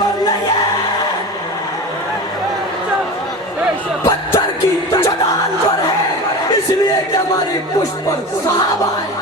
پر نہیں ہے، پتھر کی چٹان پر ہے، اس لیے کہ ہماری پشت پر صحابہ ہے۔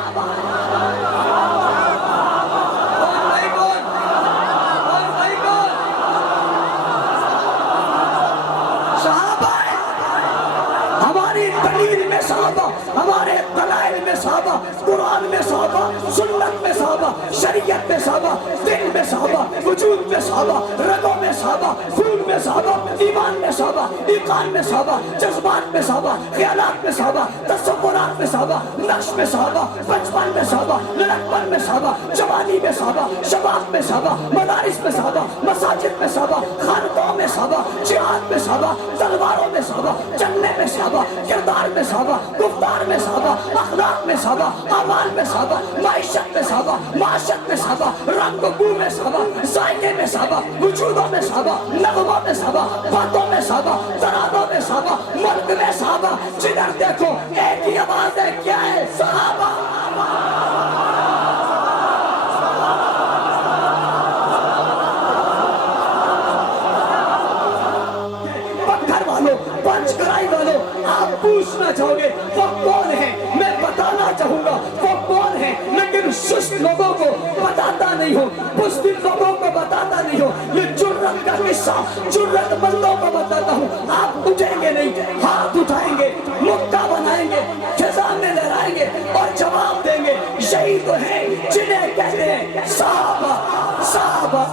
صحابہ، ہمارے دلائل میں صحابہ، قرآن میں صحابہ، سنت میں صحابہ، شریعت میں صحابہ، دل میں صحابہ، وجود میں صحابہ، رگوں میں صحابہ، خون میں صحابہ، ایمان میں صحابہ، ایقان میں صحابہ، جذبات میں صحابہ، خیالات میں صحابہ، تصورات میں صحابہ، نقش میں صحابہ، بچپن میں صحابہ، لڑکپن میں صحابہ، جوانی میں صحابہ، شباب میں صحابہ، مدارس میں صحابہ، مساجد میں صحابہ، خانقاہوں میں صحابہ، جہاد میں صحابہ، تلواروں میں صحابہ، چلنے میں صحابہ، کردار میں صحابہ، گفتار میں صحابہ، اخلاق میں صحابہ، اعمال میں صحابہ، معیشت میں صحابہ، معاشرت میں صحابہ، رنگ و بو میں صحابہ، ذائقے میں صحابہ، وجودوں میں صحابہ، نغموں میں صحابہ، باتوں میں صحابہ، ترانوں میں صحابہ، ملک میں صحابہ، جدھر دیکھو ایک ہی آواز ہے، کیا ہے؟ صحابہ۔ پتھر والوں، پنچ کرائی والوں، آپ پوچھنا چاہو گے وہ کون ہے؟ میں بتانا چاہوں گا وہ کون ہے، لیکن سست لوگوں کو بتاتا نہیں ہوں، بزدل لوگوں کو بتاتا نہیں ہوں، یہ جرت کا قصہ جرت مندوں کو بتاتا ہوں۔ آپ اٹھیں گے نہیں، ہاتھ اٹھائیں گے، مکہ بنائیں گے، فضا میں لہرائیں گے اور جواب دیں گے، یہی تو ہیں جنہیں کہتے ہیں صحابہ، صحابہ۔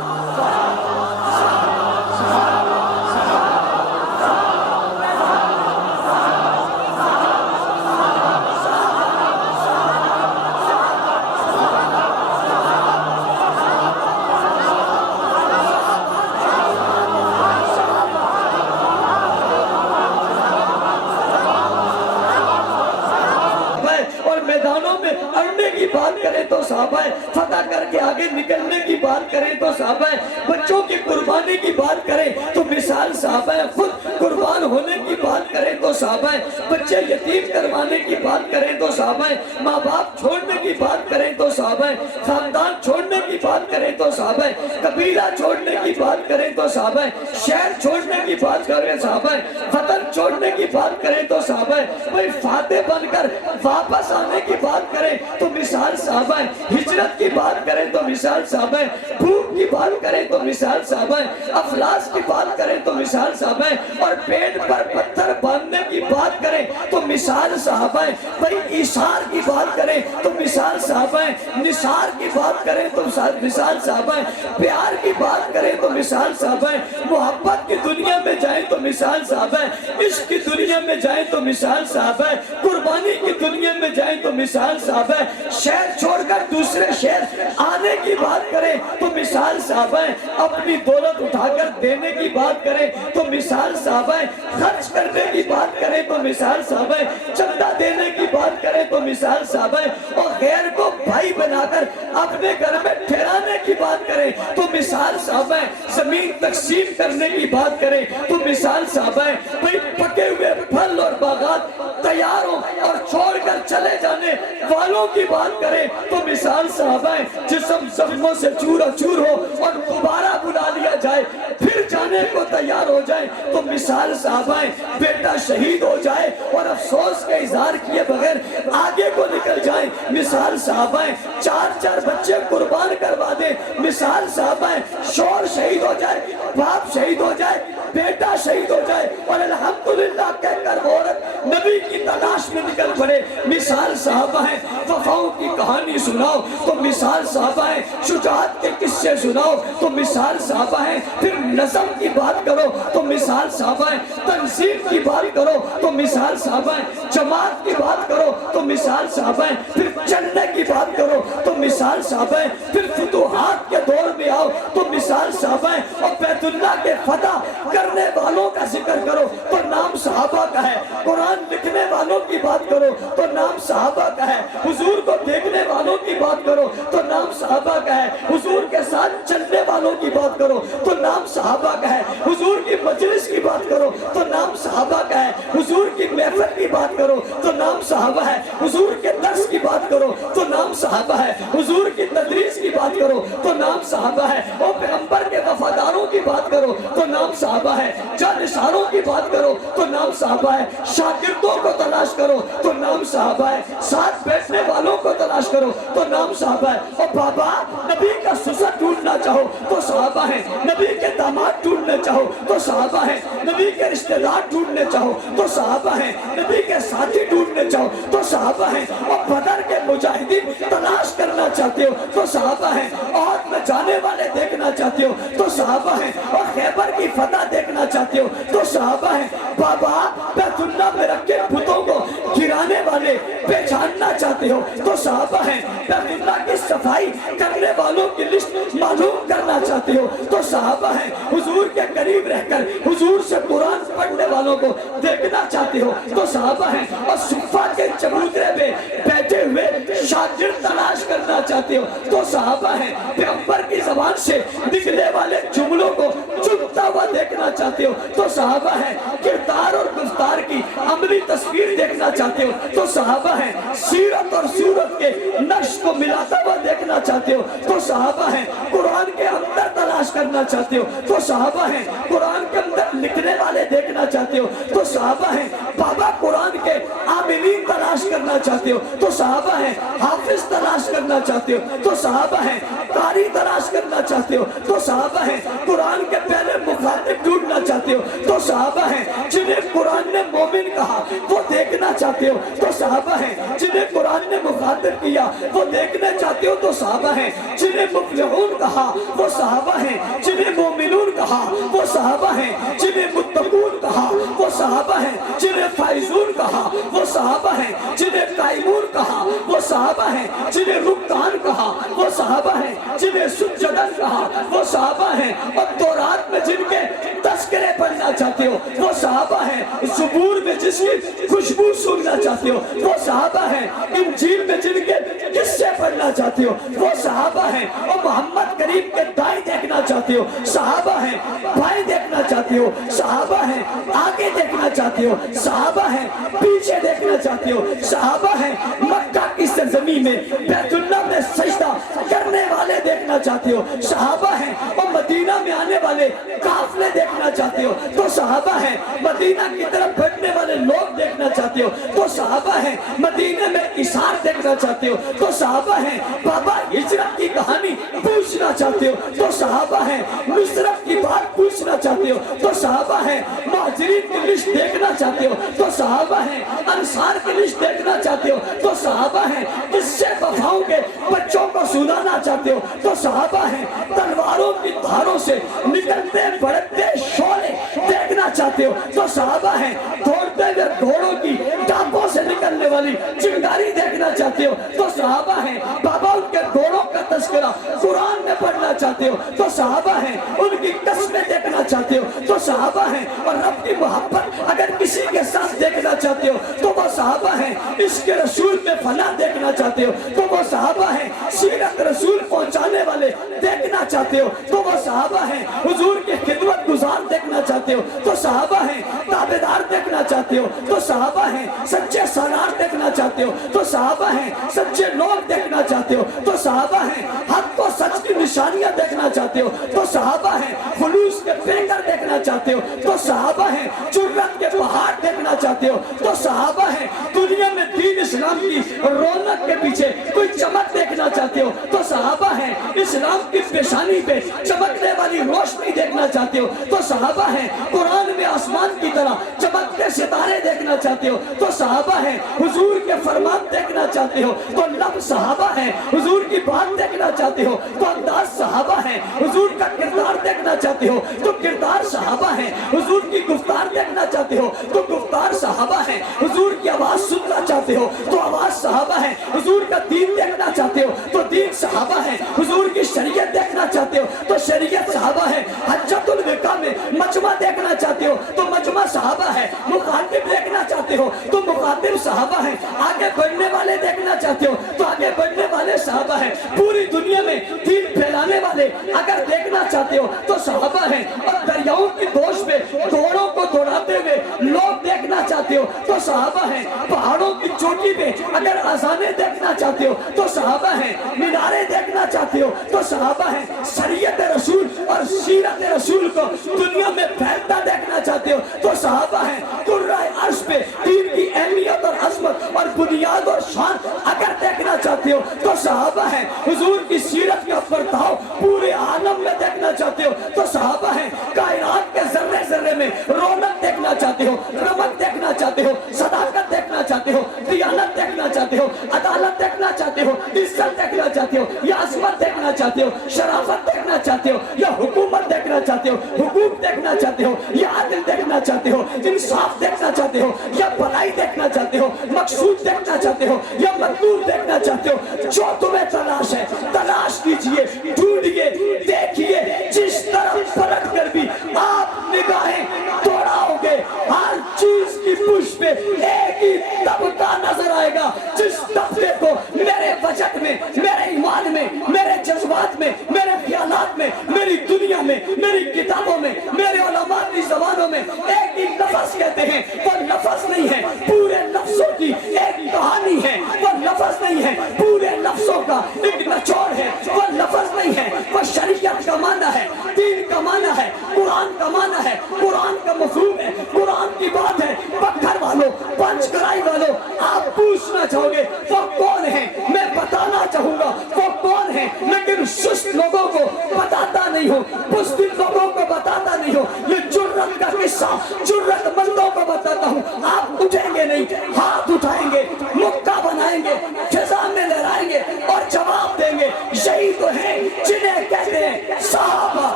بات کریں تو صحابہ ہے، فتح کر کے آگے نکلنے کی بات کریں تو صحابہ ہے، بچوں کی قربانی کی بات کریں تو مثال صحابہ ہے، خود قربان ہونے کی بات کریں تو صحابہ ہے، بچے یتیم کروانے کی بات کریں تو صحابہ ہے، ماں باپ چھوڑنے کی بات کریں تو صحابہ ہے، خاندان چھوڑنے کی بات کریں تو صحابہ ہے، قبیلہ چھوڑنے کی بات کریں تو صحابہ ہے، شہر چھوڑنے کی بات کریں صحابہ ہے، وطن چھوڑنے کی بات کریں تو صحابہ ہے، کوئی فاتح بن کر واپس آنے کی بات کریں تو مثال صحابہ ہے، ہجرت کی بات کریں تو مثال صحابہ ہے، بھوک کی بات کریں تو مثال صحابہ ہے، افلاس کی بات کریں تو مثال صحابہ ہے، اور پیٹ پر پتھر باندھنے کی بات کریں تو مثال صحابہ ہے، بھئی ایثار کی بات کریں تو مثال صحابہ ہے، نثار کی بات کریں تو مثال صحابہ ہے، پیار کی بات کریں تو مثال صحابہ ہے، محبت کی دنیا میں جائیں تو مثال صحابہ ہے، عشق کی دنیا میں جائیں تو مثال صحابہ ہے، قربانی کی دنیا میں جائیں تو مثال صحابہ ہے، شہر چھوڑ کر دوسرے شہر آنے کی بات کریں تو مثال صحابہ ہے، اپنی دولت اٹھا کر دینے کی بات کریں تو مثال صحابہ ہے، خرچ کرنے کی بات کریں تو مثال صحابہ ہے، چندہ دینے کی بات کریں تو مثال صحابہ ہے، اور غیر کو بھائی بنا کر اپنے گھر میں ٹھہرانے کی بات کریں تو مثال صحابہ ہے، زمین تقسیم کرنے کی بات کریں تو مثال صحابہ ہے، بھئی پکے ہوئے پھل اور باغات تیار ہوں اور چھوڑ کر چلے جانے والوں کی بات کریں تو مثال صحابہ ہے، جسم زخموں سے چور چور ہو اور دوبارہ بلا لیا جائے پھر جانے کو تیار ہو جائے تو مثال صحابہ ہے، بیٹا شہید ہو جائے اور افسوس کا اظہار کیے بغیر آگے کو نکل جائیں مثال صحابہ ہے، چار چار بچے قربان کروا دیں مثال صحابہ ہے، شوہر شہید ہو جائے، باپ شہید ہو جائے، بیٹا شہید ہو جائے اور الحمدللہ کہہ کر عورت نبی کی تلاش میں نکل پڑے مثال صحابہ ہے، وفاؤں کی کہانی سناؤ تو مثال صحابہ ہے، شجاعت کے قصے سناؤ تو مثال صحابہ ہے، پھر نظم کی بات کرو تو مثال صحابہ ہے، تنظیم کی بات کرو تو مثال صحابہ ہے، جماعت کی بات کرو تو مثال صحابہ ہے، پھر چلنے کی بات کرو تو مثال صحابہ ہے، پھر فتوحات کے دور میں آؤ تو مثال صحابہ ہے، اور بیت اللہ کے فتح کرنے والوں کا ذکر کرو تو نام صحابہ کا ہے، قرآن لکھنے والوں کی بات کرو تو نام صحابہ کا ہے، حضور کو دیکھنے والوں کی بات کرو تو نام صحابہ کا ہے، حضور کے ساتھ چلنے والوں کی بات کرو تو نام صحابہ کا ہے، حضور کی مجلس کی بات کرو تو نام صحابہ کا ہے، حضور کی محفل کی بات کرو تو نام صحابہ ہے، حضور کے درس کی بات کرو تو نام صحابہ ہے، حضور کی تدریس کی بات کرو تو نام صحابہ ہے، اور پیغمبر کے وفاداروں کی بات کرو تو نام صحابہ ہے، جانشینوں کی بات کرو تو نام صحابہ ہے، شاگردوں کو تلاش کرو تو نام صحابہ ہے، ساتھ بیٹھنے والوں کو تلاش کرو تو نام صحابہ ہے۔ اور بابا نبی کا سسر ڈھونڈنا چاہو تو صحابہ ہیں، نبی کے داماد ڈھونڈنے چاہو تو صحابہ ہیں، نبی کے رشتہ دار ڈھونڈنے چاہو تو صحابہ ہیں، نبی کے ساتھی ڈھونڈنے چاہو تو صحابہ ہیں، اور بدر کے مجاہدین تلاش کرنا چاہتے ہو تو صحابہ ہیں، عہد میں جانے والے دیکھنا چاہتے ہو تو صحابہ ہیں، اور خیبر کی فتح دیکھنا چاہتے ہو تو صحابہ ہیں۔ بابا بیت اللہ میں رکھے بتوں کو گرانے والے پہچاننا چاہتے ہو تو صحابہ ہیں، بیت اللہ کی صفائی کرنے والوں کی لسٹ معلوم کرنا چاہتے ہو تو صحابہ ہیں، حضور کے قریب رہ کر حضور سے قرآن پڑھنے والوں کو دیکھنا چاہتے ہو تو صحابہ ہیں، اور صفا کے چبوترے پہ بیٹھے ہوئے شاگرد تلاش کرنا چاہتے ہو تو صحابہ ہیں، پیغمبر کی زبان سے نکلنے والے جملوں کو چنتا ہوا دیکھنا چاہتے ہو تو صحابہ ہیں، کردار اور گفتار کی عملی تصویر دیکھنا چاہتے ہو تو صحابہ ہیں، سیرت اور صورت کے نقش کو ملاتا ہوا دیکھنا چاہتے ہو تو صحابہ ہیں، قرآن کے اندر تلاش کرنا چاہتے ہو تو صحابہ ہیں، قرآن کے اندر لکھنے والے دیکھنا چاہتے ہو تو صحابہ ہیں، بابا قرآن کے عاملین تلاش کرنا چاہتے ہو تو صحابہ ہیں، حافظ تلاش کرنا چاہتے ہو تو صحابہ ہیں، قاری تلاش کرنا چاہتے ہو تو صحابہ ہیں، قرآن کے پہلے مخاطب ڈھونڈنا چاہتے ہو تو صحابہ ہیں، جنہیں قرآن نے مومن کہا وہ دیکھنا چاہتے ہو تو صحابہ ہیں، جنہیں قرآن نے مخاطب کیا وہ دیکھنا چاہتے ہو تو صحابہ ہیں، جنہیں مفلحون کہا وہ صحابہ ہیں، جنہیں مومنون کہا وہ صحابہ ہیں، جنہیں متقون کہا وہ صحابہ ہیں، جنہیں فائزون کہا وہ صحابہ ہیں، جنہیں قائمون کہا وہ صحابہ ہیں، جنہیں رکعان کہا وہ صحابہ ہیں، جنہیں سجدن کہا وہ صحابہ ہیں، اور تورات میں جن کے تذکرے پڑھنا چاہتے ہو وہ صحابہ ہیں، زبور میں جس کی خوشبو سننا چاہتے ہو وہ صحابہ ہیں، انجیل میں جن کے قصے پڑھنا چاہتے ہو وہ صحابہ ہیں، اور محمد کریم کے دائیں دیکھنا چاہتے ہو صحابہ ہیں، بائیں دیکھنا چاہتے ہو صحابہ ہیں، آگے دیکھنا چاہتے ہو صحابہ ہیں، پیچھے دیکھنا چاہتے ہو صحابہ ہیں، مکہ کی سرزمین میں بیت اللہ میں سجدہ کرنے والے دیکھنا چاہتے ہو صحابہ ہیں، اور مدینہ میں آنے والے قافلے دیکھنا چاہتے ہو تو صحابہ ہیں، مدینہ کی طرف بڑھنے والے لوگ دیکھنا چاہتے ہو تو صحابہ ہیں، مدینہ میں اثار دیکھنا چاہتے ہو تو صحابہ ہیں، بابا ہجرت کی کہانی پوچھنا چاہتے ہو تو صحابہ ہیں، نصرت کی بات پوچھنا چاہتے ہو تو صحابہ ہیں، مہاجرین کی لسٹ دیکھنا چاہتے ہو تو صحابہ ہیں، انصار کی لسٹ دیکھنا چاہتے ہو تو صحابہ ہیں، قصے وفاؤں کے بچوں کو سنانا چاہتے ہو تو صحابہ ہیں، تلواروں کی دھاروں سے نکلتے بڑھتے شعلے دیکھنا چاہتے ہو تو صحابہ ہیں، دوڑتے ہوئے گھوڑوں کی ٹانپوں سے نکلنے والی چنگاری دیکھنا چاہتے ہو تو صحابہ ہیں، بابا ان کے گھوڑوں کا تذکرہ قرآن میں پڑھنا چاہتے ہو تو صحابہ ہیں، ان کی قسمیں دیکھنا چاہتے ہو تو صحابہ ہیں، اور رب کی محبت اگر کسی کے ساتھ دیکھنا چاہتے ہو تو وہ صحابہ ہیں، اس کے رسول میں فلاں دیکھنا چاہتے ہو تو وہ صحابہ ہیں، سیرت رسول پہنچانے والے دیکھنا چاہتے ہو تو وہ صحابہ ہیں، حضور کی خدمت گزار دیکھنا چاہتے ہو تو صحابہ ہیں، تابعدار دیکھنا چاہتے ہو تو صحابہ ہیں، سچے سالار دیکھنا چاہتے ہو تو صحابہ ہیں، سچے لوگ دیکھنا چاہتے ہو تو صحابہ ہیں، حق و سچ کی نشانیاں دیکھنا چاہتے ہو تو صحابہ ہیں، خلوص کے پیکر دیکھنا چاہتے ہو تو صحابہ ہیں، جرات کے پہاڑ دیکھنا چاہتے ہو تو صحابہ ہیں، دنیا میں دین اسلام کی رونق کے پیچھے کوئی چمک دیکھنا چاہتے ہو تو صحابہ ہیں، اسلام کی پیشانی پہ چمکنے والی روشنی دیکھنا چاہتے ہو تو صحابہ ہیں، قرآن میں آسمان کی طرح چمکتے ستارے دیکھنا چاہتے ہو تو صحابہ ہیں، حضور کے فرمان دیکھنا چاہتے ہو تو لب صحابہ ہیں، حضور کی بات دیکھنا چاہتے ہو تو انداز صحابہ ہیں، حضور کا کردار دیکھنا چاہتے ہو تو کردار صحابہ ہیں، حضور کی گفتار دیکھنا چاہتے ہو تو گفتار صحابہ ہیں، حضور کی آواز سننا چاہتے ہو تو آواز صحابہ ہیں، حضور کا دین دیکھنا چاہتے ہو تو دین صحابہ ہیں، حضور کی شریعت دیکھنا چاہتے ہو تو شریعت صحابہ ہے، حجۃ الوداع میں مجمع دیکھنا چاہتے ہو تو مجمع صحابہ ہے، مخاطب دیکھنا چاہتے چاہتے ہو تو مخاطب صحابہ ہیں، آگے بڑھنے والے دیکھنا چاہتے ہو تو آگے بڑھنے والے صحابہ ہیں، پوری دنیا میں دین پھیلانے والے اگر دیکھنا چاہتے ہو تو صحابہ ہیں، اور دریاؤں کی دوش میں گھوڑوں کو دوڑاتے ہوئے لوگ دیکھنا چاہتے ہو تو صحابہ ہیں، پہاڑوں کی چوٹی میں اگر اذانیں دیکھنا چاہتے ہو تو صحابہ ہیں، میناریں دیکھنا چاہتے ہو تو صحابہ ہیں، شریعت رسول اور سیرت رسول کو دنیا میں پھیلتا دیکھنا چاہتے ہو تو صحابہ ہیں، قرۂ عرش پہ دین کی اہمیت اور عظمت اور بنیاد اور شان اگر دیکھنا چاہتے ہو تو صحابہ ہیں، حضور کی سیرت کا برتاؤ پورے عالم میں دیکھنا چاہتے ہو تو صحابہ ہیں، کائنات کے ذرے ذرے میں رونق دیکھنا چاہتے ہو، رمق دیکھنا چاہتے ہو، صداقت دیکھنا چاہتے ہو، دیانت دیکھنا چاہتے ہو، عدالت دیکھنا چاہتے ہو، عزت دیکھنا چاہتے ہو یا عظمت دیکھنا چاہتے ہو، شرافت دیکھنا چاہتے ہو یا حکومت دیکھنا چاہتے ہو، حقوق دیکھنا چاہتے ہو یا عدل دیکھنا چاہتے ہو، انصاف دیکھنا چاہتے ہو یا بھلائی دیکھنا چاہتے ہو، مقصود دیکھنا چاہتے ہو یا مطلوب دیکھنا چاہتے ہو، جو تمہیں تلاش ہے تلاش کیجئے، ڈھونڈیے، دیکھیے، جس طرف پلٹ کر بھی آپ نگاہیں دوڑاؤ گے ہر چیز کی پشت پہ ایک ہی طبقہ نظر آئے گا، جس طبقے کو میرے وجد میں، میرے ایمان میں، میرے جذبات میں، میرے خیالات میں، میری دنیا میں، میری کتابوں میں، میرے علماء کی زبانوں میں ایک ہی لفظ کہتے ہیں، وہ لفظ نہیں ہے، پورے لفظوں کی ایک کہانی ہے، وہ لفظ نہیں ہے، پورے لفظوں کا ایک نچوڑ ہے، وہ لفظ نہیں ہے، وہ شریعت کا معنی ہے، دین کا معنی ہے، قرآن کا معنی ہے، قرآن کا مفہوم ہے، قرآن کی بات ہے۔ پکھر والوں، پنچ کرائی والوں، آپ پوچھنا چاہو گے وہ کون ہیں، میں بتانا چاہوں گا وہ کون ہیں، لیکن سست لوگوں کو بتاتا نہیں ہوں، بزدل لوگوں کو بتاتا نہیں ہوں، یہ جرت کا قصہ جرت مندوں کو بتاتا ہوں۔ آپ اٹھیں گے نہیں، ہاتھ اٹھائیں گے، مکہ بنائیں گے، فضا میں لہرائیں گے اور جواب دیں گے، یہی تو ہیں جنہیں کہتے ہیں صحابہ،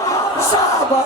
صحابہ،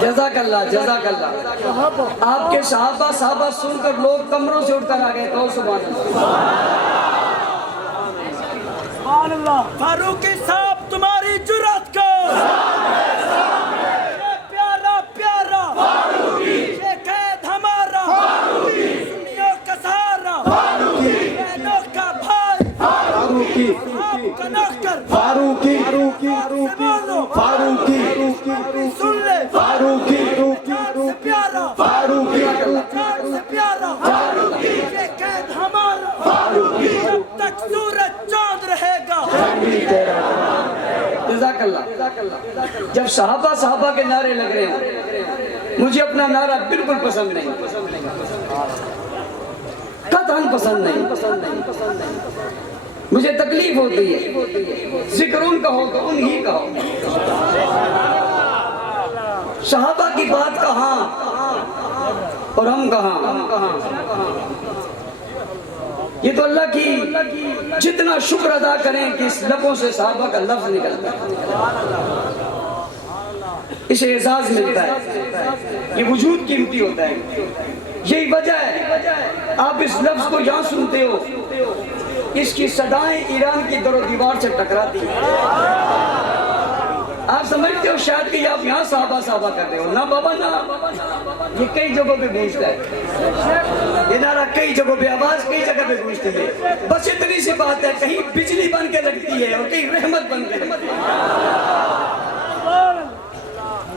جزاک اللہ، جزاک اللہ۔ آپ کے صحابہ سن کر لوگ کمروں سے اٹھ کر آ گئے، تو سبحان اللہ۔ فاروقی صاحب تمہاری جرات کو، یہ پیارا پیارا یہ قید ہمارا، سنیوں کا سہارا، بہنوں کا بھائی، آپ کا نوکر، فاروقی سن لے، جان سے پیارا، جان سے پیارا، یہ قید ہمارا، جب تک سورج چاند رہے گا۔ جزاک اللہ۔ جب صحابہ کے نعرے لگ رہے ہیں، مجھے اپنا نعرہ بالکل پسند نہیں، قطعاً پسند نہیں، مجھے تکلیف ہوتی ہے، ذکر ان کا ہو تو انہی کا ہو۔ صحابہ کی بات کہاں اور ہم کہاں؟ یہ تو اللہ کی جتنا شکر ادا کریں کہ اس لبوں سے صحابہ کا لفظ نکلتا ہے، اسے اعزاز ملتا ہے، یہ وجود قیمتی ہوتا ہے۔ یہی وجہ ہے آپ اس لفظ کو یہاں سنتے ہو، اس کی صدائیں ایران کی در و دیوار سے ٹکراتی ہیں۔ آپ سمجھتے ہو شاید کہ آپ یہاں صحابہ کرتے ہو، نہ بابا نہ، یہ کئی جگہوں پہ گونجتا ہے، یہ نعرہ کئی جگہوں پہ، آواز کئی جگہ پہ گونجتی ہے۔ بس اتنی سی بات ہے، کہیں بجلی بن کے لگتی ہے اور کہیں رحمت بن کے لگتی ہے۔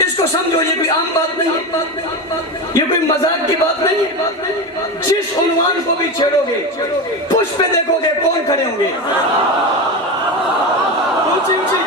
اس کو کو سمجھو یہ کوئی عام بات نہیں ہے، یہ کوئی مذاق کی بات نہیں ہے۔ جس عنوان کو بھی چھیڑو گے پشت پہ دیکھو گے کون کھڑے ہوں گے؟ اونچی اونچی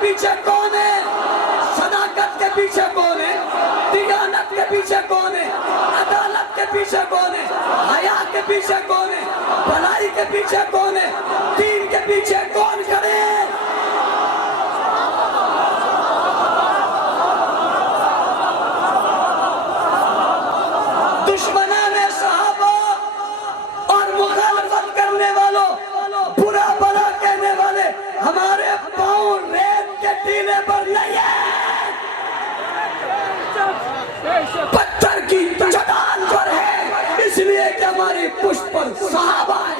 پیچھے کون ہے؟ صداقت کے پیچھے کون ہے؟ دیانت کے پیچھے کون ہے؟ عدالت کے پیچھے کون ہے؟ حیا کے پیچھے کون ہے؟ بھلائی کے پیچھے کون ہے؟ دین کے پیچھے کون کھڑے ہیں؟ دشمنان صحابہ اور مخالفت کرنے والوں، برا بھلا کہنے والے ہمارے پاؤں ریت کے ٹیلے پر نہیں ہے، پتھر کی چٹان پر ہے، اس لیے کہ ہماری پشت پر صحابہ ہے۔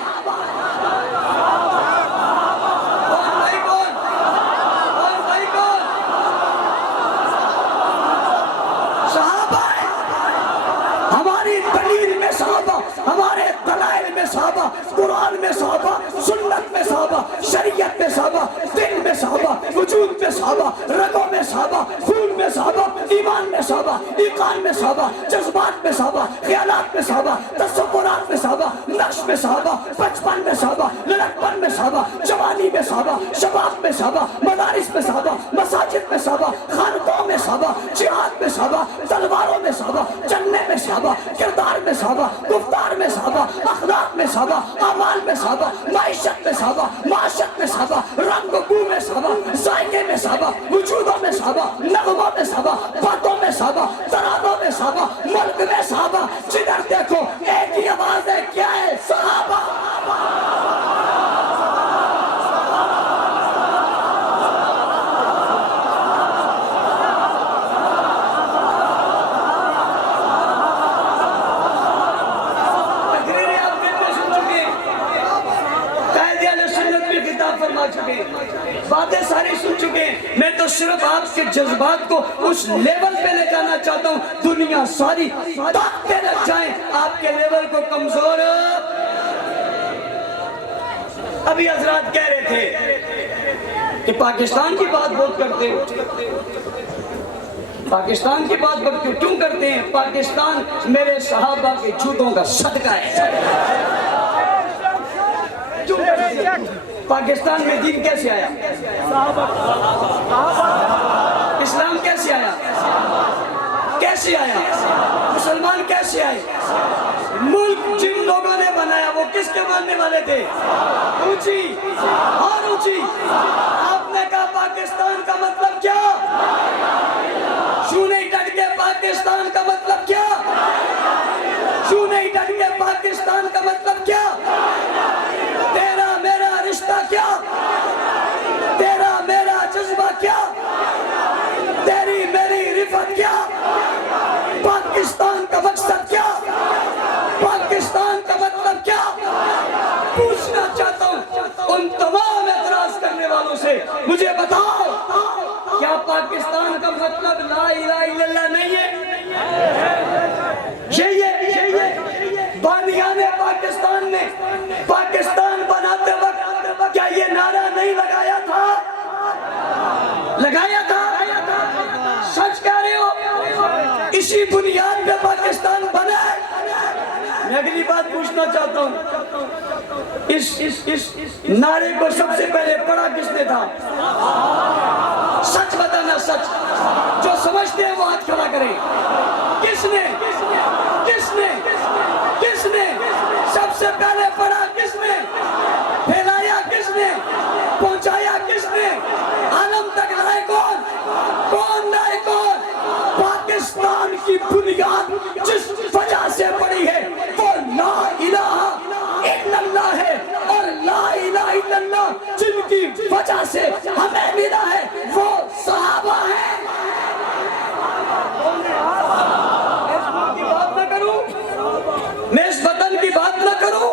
کون بھائی کون؟ کون بھائی کون؟ صحابہ ہے، ہماری دلیل میں صحابہ، ہمارے دلائل میں صحابہ، قرآن میں صحابہ، سنت میں صحابہ، شریعت میں صحابہ، دل میں صحابہ، وجود میں صحابہ، رگوں میں صحابہ، خون میں صحابہ، ایمان میں صحابہ، ایقان میں صحابہ، جذبات میں صحابہ، خیالات میں صحابہ، تصورات میں صحابہ، نقش میں صحابہ، بچپن میں صحابہ، لڑکپن میں صحابہ، جوانی میں صحابہ، شباب میں صحابہ، مدارس میں صحابہ، مساجد میں صحابہ، خانقاہوں میں صحابہ، جہاد میں صحابہ، تلواروں میں صحابہ، چلنے میں صحابہ، کردار میں صحابہ، گفتار میں صحابہ، اخلاق میں صحابہ، اعمال میں صحابہ، معیشت میں صحابہ، معاشرت میں صحابہ، رنگ و بو میں صحابہ، ذائقے میں صحابہ، وجودوں میں صحابہ، نغموں میں صحابہ، باتوں میں صحابہ، ترانوں میں صحابہ، ملک میں صحابہ، جدھر دیکھو ایک ہی آواز ہے، کیا ہے؟ صحابہ۔ باتیں ساری سن چکے ہیں، میں تو صرف آپ کے جذبات کو اس لیول پہ لے جانا چاہتا ہوں، دنیا ساری طاقتیں لگ جائیں آپ کے لیول کو کمزور۔ ابھی حضرات کہہ رہے تھے کہ پاکستان کی بات بہت کرتے ہو، پاکستان کی بات کیوں کرتے ہیں؟ پاکستان میرے صحابہ کے جوتوں کا صدقہ ہے۔ پاکستان میں دین کیسے آیا؟ اسلام کیسے آیا؟ کیسے آیا؟ مسلمان کیسے آئے؟ ملک جن لوگوں نے بنایا وہ کس کے ماننے والے تھے؟ اونچی اور اونچی۔ آپ نے کہا پاکستان کا مطلب کیا؟ شو نہیں ڈٹ کے پاکستان کا مطلب کیا؟ شو نہیں ڈٹ کے پاکستان کا مطلب کیا؟ تیرا میرا رشتہ کیا؟ تیرا میرا جذبہ کیا؟ تیری میری رفت کیا؟ پاکستان کا مقصد کیا؟ پاکستان کا مطلب کیا؟ پوچھنا چاہتا ہوں ان تمام اعتراض کرنے والوں سے، مجھے بتاؤ کیا پاکستان کا مطلب لا الہ الا اللہ نہیں ہے؟ یہ بانیان پاکستان نے پاکستان بناتے وقت کیا یہ نعرہ نہیں لگایا تھا؟ لگایا تھا؟ سچ کہہ رہے ہو؟ اسی بنیاد پہ پاکستان بنا ہے۔ میں اگلی بات پوچھنا چاہتا ہوں، اس نعرے کو سب سے پہلے پڑھا کس نے تھا؟ سچ بتانا، سچ۔ جو سمجھتے ہیں وہ ہاتھ کھڑا کریں۔ کس نے؟ کس نے؟ کس نے سب سے پہلے پڑھا؟ کس نے پھیلایا؟ کس نے پہنچایا؟ کس نے عالم تک لائے؟ کون؟ کون لائے؟ کون؟ پاکستان کی بنیاد جس وجہ سے پڑی ہے وہ لا الہ الا اللہ ہے، اور لا الہ الا اللہ وجہ سے ہمیں ملا ہے وہ صحابہ ہیں۔ میں اس وطن کی بات نہ کروں،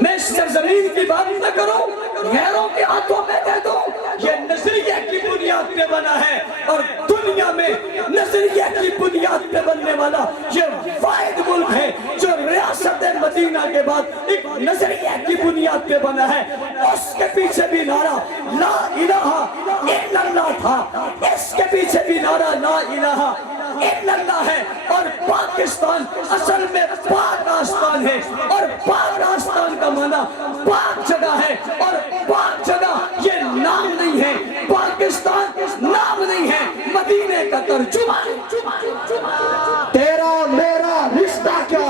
میں اس سرزمین کی بات نہ کروں، غیروں کے ہاتھوں میں دے دوں۔ یہ نظریہ کی بنیاد پہ بنا ہے، اور دنیا میں نظریہ کی بنیاد پہ بننے والا یہ واحد ملک ہے جو ریاست مدینہ کے بعد ایک نظریہ کی بنیاد پہ بنا ہے۔ اس کے پیچھے بھی نعرہ لا الہ الا اللہ تھا، اس کے پیچھے بھی نعرہ لا الہ الا اللہ ہے۔ اور پاکستان اصل میں پاک آستان ہے، اور پاک آستان کا معنی پاک جگہ ہے، اور پاک جگہ یہ نام نہیں ہے، پاکستان نام نہیں ہے، مدینے کا ترجمہ ہے۔ تیرا میرا رشتہ کیا،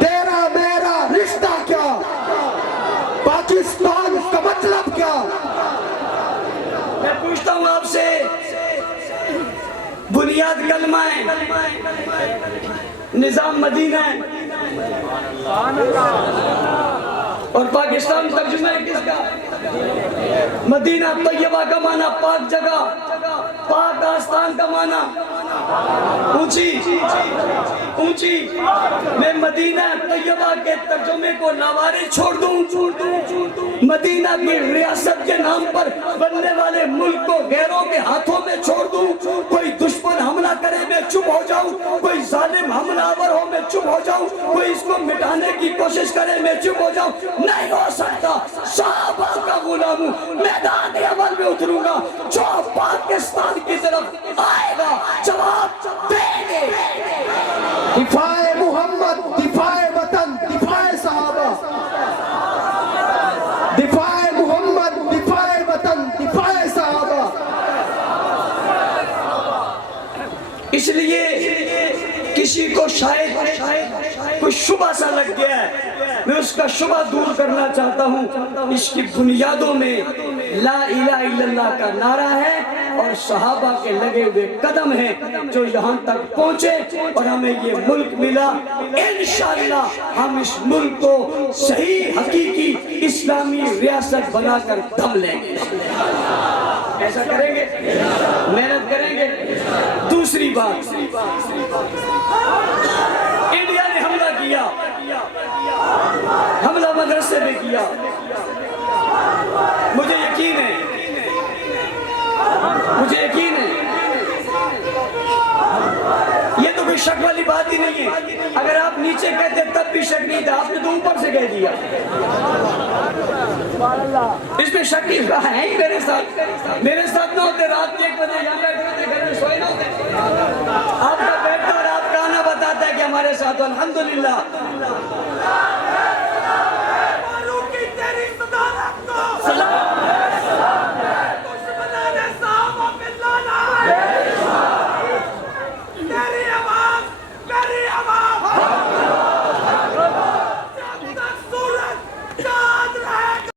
تیرا میرا رشتہ کیا، پاکستان کا مطلب کیا؟ میں پوچھتا ہوں آپ سے، بنیاد کلمہ ہے، نظام مدینہ ہے، اور پاکستان ترجمہ ہے کس کا؟ مدینہ طیبہ کا معنی پاک جگہ، پاک آستان کا معنی اونچی اونچی۔ میں مدینہ طیبہ کے ترجمے کو لاوارث چھوڑ دوں، مدینہ کی ریاست کے نام پر بننے والے ملک کو غیروں کے ہاتھوں میں چھوڑ دوں؟ کوئی دشمن حملہ کرے میں چپ ہو جاؤں، کوئی ظالم حملہ آور ہو میں چپ ہو جاؤں، کوئی اس کو مٹانے کی کوشش کرے میں چپ ہو جاؤں؟ نہیں ہو سکتا۔ صحابہ کا غلام ہوں، میدان عمل میں اتروں گا، جو پاکستان کی طرف آئے گا جواب دیں گے۔ دفاع محمد، دفاع وطن، دفاع صحابہ، دفاع محمد، دفاع وطن، دفاع صحابہ۔ اس لیے کسی کو شاید کوئی شبہ سا لگ گیا ہے، میں اس کا شبہ دور کرنا چاہتا ہوں۔ اس کی بنیادوں میں لا الہ الا اللہ کا نعرہ ہے، اور صحابہ کے لگے ہوئے قدم ہیں جو یہاں تک پہنچے اور ہمیں یہ ملک ملا۔ انشاءاللہ ہم اس ملک کو صحیح حقیقی اسلامی ریاست بنا کر دم لیں گے۔ ایسا کریں گے، محنت کریں گے۔ دوسری بات، انڈیا نے حملہ کیا، حملہ مدرسے میں کیا، مجھے یقین ہے، مجھے یقین ہے، یہ تو کوئی شک والی بات ہی نہیں ہے۔ اگر آپ نیچے کہتے تب بھی شک نہیں تھا، آپ نے تو اوپر سے کہہ دیا۔ اس میں شک نہیں رہا ہے ہی۔ میرے ساتھ نہ ہوتے، رات کے 1 بجے یہاں بیٹھے ہوتے، گھر میں سوئے نہ ہوتے۔ آپ کا بیٹھتا اور آپ کا آنا بتاتا ہے کہ ہمارے ساتھ الحمدللہ۔